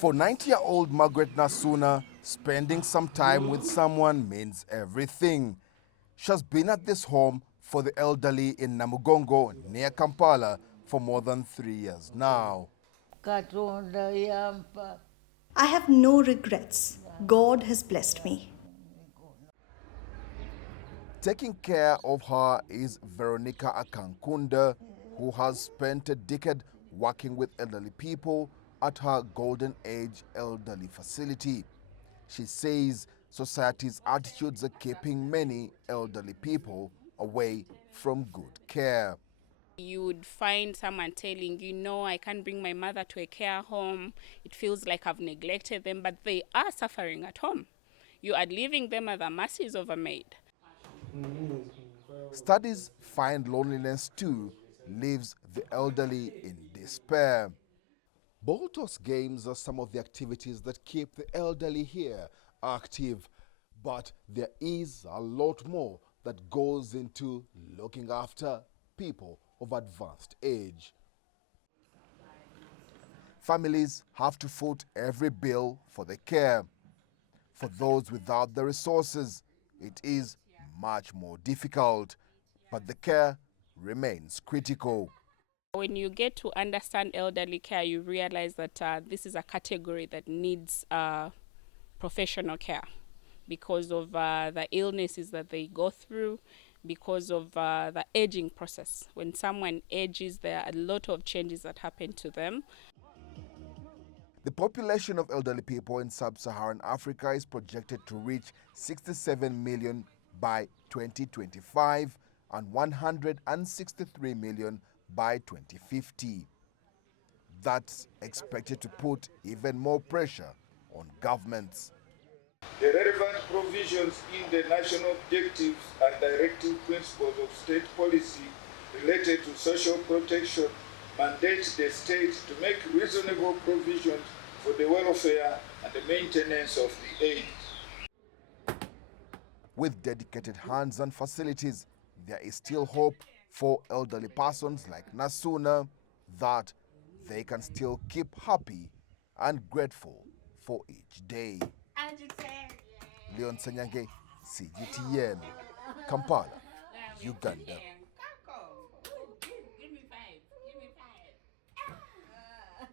For 90-year-old Margaret Nasuna, spending some time with someone means everything. She has been at this home for the elderly in Namugongo, near Kampala, for more than 3 years now. I have no regrets. God has blessed me. Taking care of her is Veronica Akankunda, who has spent a decade working with elderly people at her Golden Age Elderly Facility. She says society's attitudes are keeping many elderly people away from good care. You would find someone telling you, no, I can't bring my mother to a care home. It feels like I've neglected them, but they are suffering at home. You are leaving them at the mercies of a maid. Studies find loneliness too leaves the elderly in despair. Boltos games are some of the activities that keep the elderly here active, but there is a lot more that goes into looking after people of advanced age. Families have to foot every bill for the care. For those without the resources, it is much more difficult, but the care remains critical. When you get to understand elderly care, you realize that this is a category that needs professional care because of the illnesses that they go through, because of the aging process. When someone ages, there are a lot of changes that happen to them. The population of elderly people in sub-Saharan Africa is projected to reach 67 million by 2025 and 163 million by 2050. That's expected to put even more pressure on governments. The relevant provisions in the national objectives and directive principles of state policy related to social protection mandate the state to make reasonable provisions for the welfare and the maintenance of the aged. With dedicated hands and facilities, there is still hope for elderly persons like Nasuna that they can still keep happy and grateful for each day. Leon Sanyange, CGTN, Kampala, Uganda.